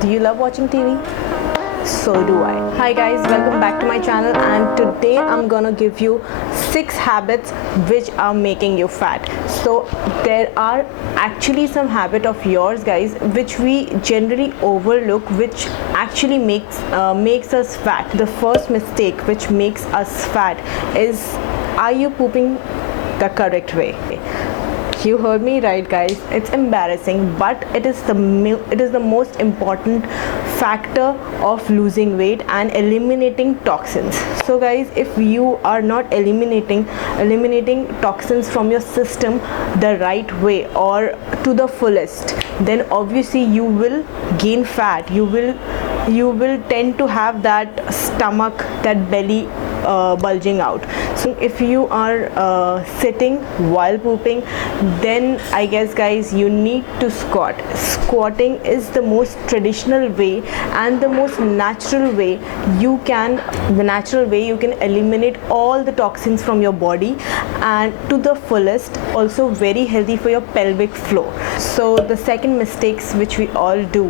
Do you love watching TV? So do I. Hi guys, welcome back to my channel, and today I'm gonna give you 6 habits which are making you fat. So there are actually some habit of yours guys which we generally overlook, which actually makes us fat. The first mistake which makes us fat is, are you pooping the correct way? You heard me right guys, it's embarrassing, but it is the most important factor of losing weight and eliminating toxins. So guys, if you are not eliminating toxins from your system the right way or to the fullest, then obviously you will gain fat. You will tend to have that stomach, that belly bulging out. So if you are sitting while pooping, then I guess guys you need to squat. Squatting is the most traditional way and the most natural way you can eliminate all the toxins from your body, and to the fullest, also very healthy for your pelvic floor. So the second mistakes which we all do,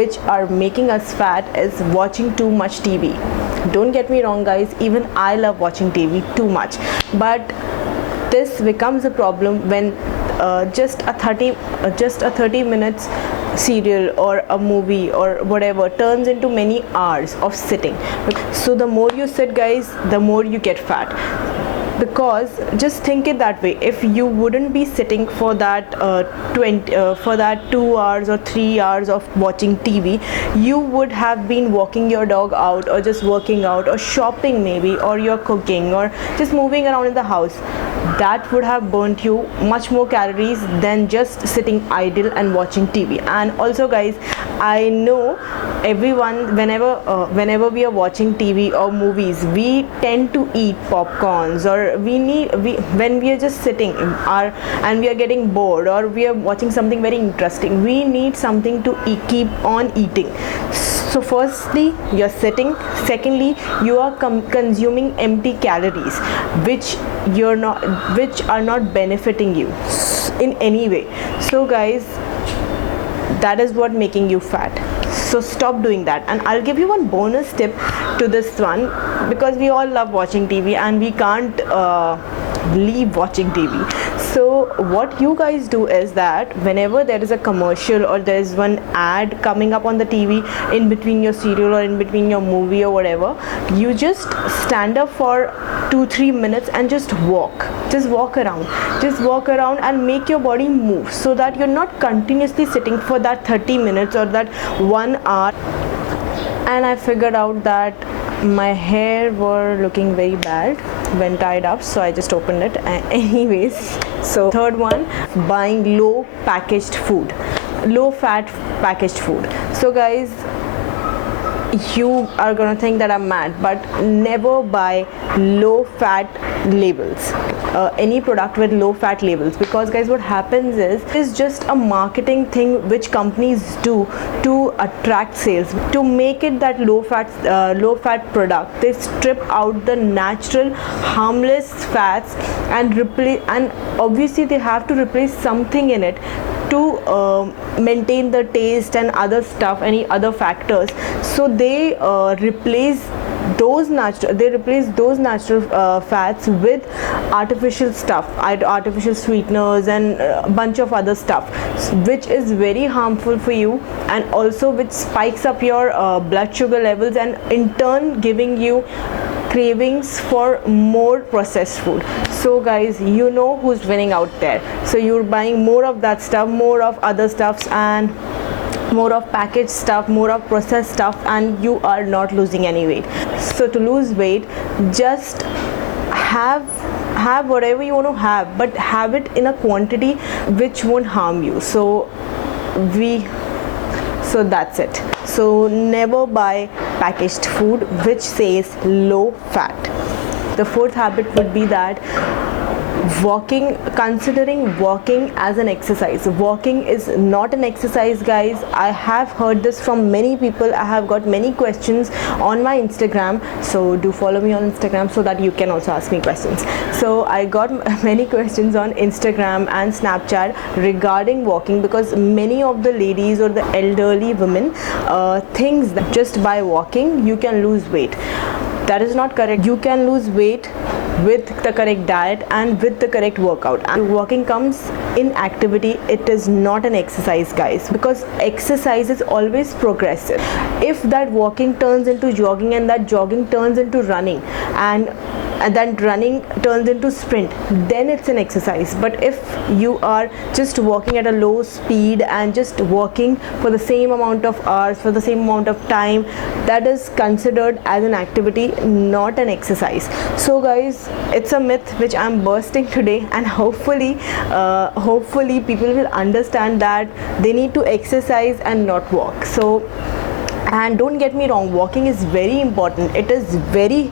which are making us fat, is watching too much TV. Don't get me wrong guys, even I love watching TV too much, but this becomes a problem when just a 30 minutes serial or a movie or whatever turns into many hours of sitting. So the more you sit guys, the more you get fat. Because just think it that way, if you wouldn't be sitting for that 2 hours or 3 hours of watching TV, you would have been walking your dog out, or just working out, or shopping maybe, or you're cooking, or just moving around in the house. That would have burnt you much more calories than just sitting idle and watching TV. And also guys, I know everyone, whenever we are watching TV or movies, we tend to eat popcorns, or when we are just sitting and we are getting bored, or we are watching something very interesting, we need something to keep on eating. So firstly, you're sitting. Secondly, you are consuming empty calories which are not benefiting you in any way. So guys, that is what making you fat. So stop doing that. And I'll give you one bonus tip to this one, because we all love watching TV and we can't leave watching TV. So what you guys do is that whenever there is a commercial or there is one ad coming up on the TV in between your serial or in between your movie or whatever, you just stand up for 2-3 minutes and just walk around and make your body move, so that you're not continuously sitting for that 30 minutes or that 1 hour. And I figured out that my hair were looking very bad when tied up, so I just opened it. Anyways, so third one, buying low fat packaged food. So guys, you are gonna think that I'm mad, but never buy low fat labels, any product with low fat labels, because guys what happens is, it's just a marketing thing which companies do to attract sales. To make it that low fat product, they strip out the natural harmless fats and obviously they have to replace something in it to maintain the taste and other stuff, any other factors. So they replace those natural fats with artificial stuff, artificial sweeteners and a bunch of other stuff, which is very harmful for you, and also which spikes up your blood sugar levels, and in turn giving you cravings for more processed food. So guys, you know who's winning out there. So you're buying more of that stuff, more of other stuffs, and more of packaged stuff, more of processed stuff, and you are not losing any weight. So to lose weight, just have whatever you want to have, but have it in a quantity which won't harm you. So that's it. So never buy packaged food which says low fat. The fourth habit would be that walking, considering walking as an exercise. Walking is not an exercise, guys. I have heard this from many people. I have got many questions on my Instagram, so do follow me on Instagram so that you can also ask me questions. So I got many questions on Instagram and Snapchat regarding walking, because many of the ladies or the elderly women thinks that just by walking you can lose weight. That is not correct. You can lose weight with the correct diet and with the correct workout. And walking comes in activity. It is not an exercise, guys, because exercise is always progressive. If that walking turns into jogging and that jogging turns into running and then running turns into sprint, then it's an exercise. But if you are just walking at a low speed and just walking for the same amount of hours, for the same amount of time, that is considered as an activity, not an exercise. So guys, it's a myth which I'm bursting today, and hopefully people will understand that they need to exercise and not walk. So, and don't get me wrong, walking is very important. It is very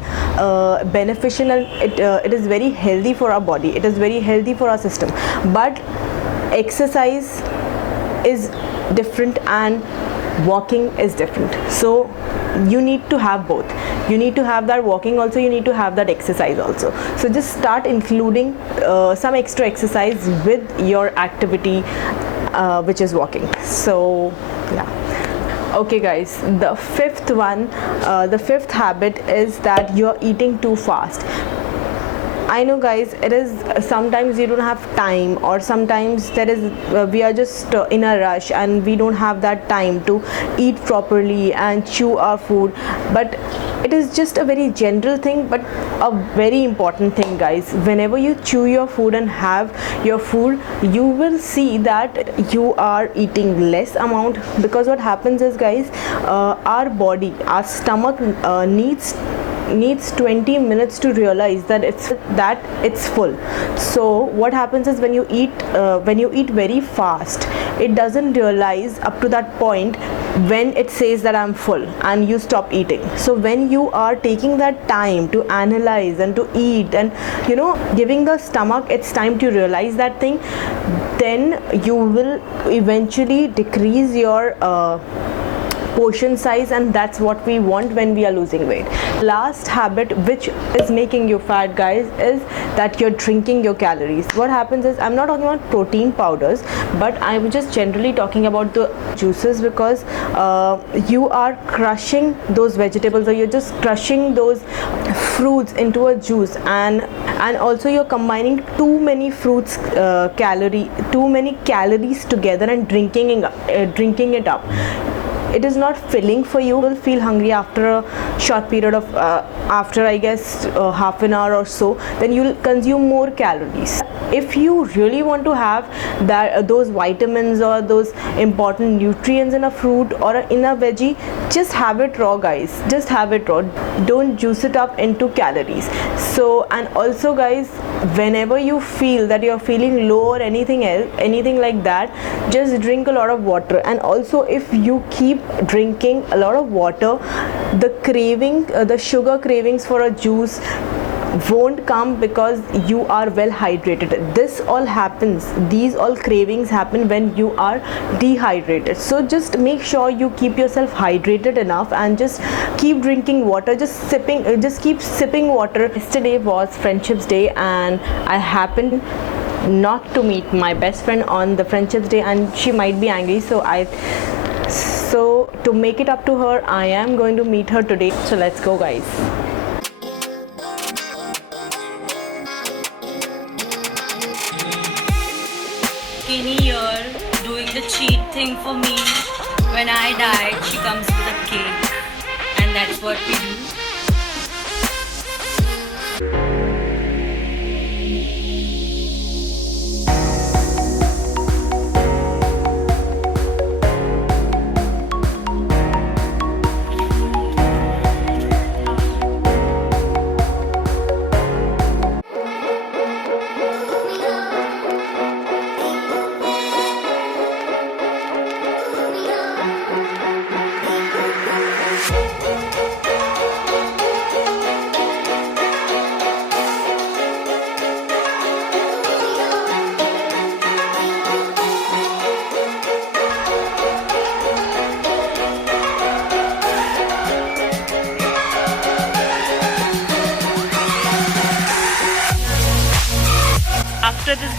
beneficial, and it is very healthy for our body. It is very healthy for our system. But exercise is different and walking is different. So you need to have both. You need to have that walking also, you need to have that exercise also. So just start including some extra exercise with your activity, which is walking. So yeah. Okay guys, the fifth habit is that you're eating too fast. I know guys, it is sometimes you don't have time, or sometimes there is we are just in a rush and we don't have that time to eat properly and chew our food. But it is just a very general thing, but a very important thing, guys. Whenever you chew your food and have your food, you will see that you are eating less amount, because what happens is, guys, our body, our stomach needs 20 minutes to realize that it's full. So what happens is, when you eat very fast, it doesn't realize up to that point when it says that I'm full, and you stop eating. So when you are taking that time to analyze and to eat, and giving the stomach its time to realize that thing, then you will eventually decrease your portion size, and that's what we want when we are losing weight. Last habit which is making you fat, guys, is that you're drinking your calories. What happens is, I'm not talking about protein powders, but I'm just generally talking about the juices, because you are crushing those vegetables, or you're just crushing those fruits into a juice, and also you're combining too many calories together and drinking it up. It is not filling for you. You will feel hungry after a short period of after, I guess, half an hour or so. Then you'll consume more calories. If you really want to have those vitamins or those important nutrients in a fruit or in a veggie, just have it raw, guys. Just have it raw. Don't juice it up into calories. So, and also, guys, whenever you feel that you're feeling low or anything like that, just drink a lot of water. And also, if you keep drinking a lot of water, the sugar cravings for a juice won't come, because you are well hydrated. These all cravings happen when you are dehydrated. So just make sure you keep yourself hydrated enough, and just keep drinking water, just keep sipping water. Yesterday was Friendship's Day, and I happened not to meet my best friend on the Friendship's Day, and she might be angry. So to make it up to her, I am going to meet her today. So let's go, guys. Skinny here doing the cheat thing for me. When I died, she comes with a cake, and that's what we do.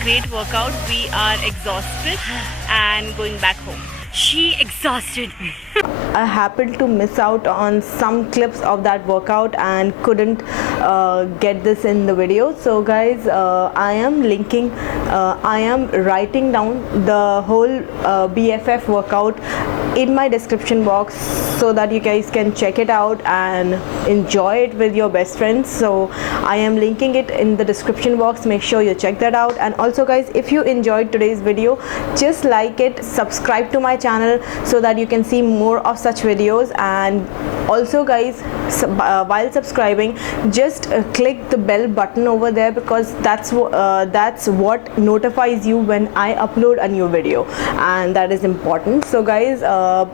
great workout. We are exhausted and going back home. She exhausted me. I happened to miss out on some clips of that workout and couldn't get this in the video. So guys, I am writing down the whole BFF workout in my description box so that you guys can check it out and enjoy it with your best friends. So I am linking it in the description box. Make sure you check that out. And also guys, if you enjoyed today's video, just like it, subscribe to my channel so that you can see more of such videos. And also guys, while subscribing, just click the bell button over there, because that's what notifies you when I upload a new video, and that is important. So guys,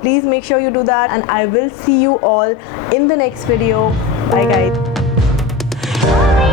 please make sure you do that, and I will see you all in the next video. Bye guys.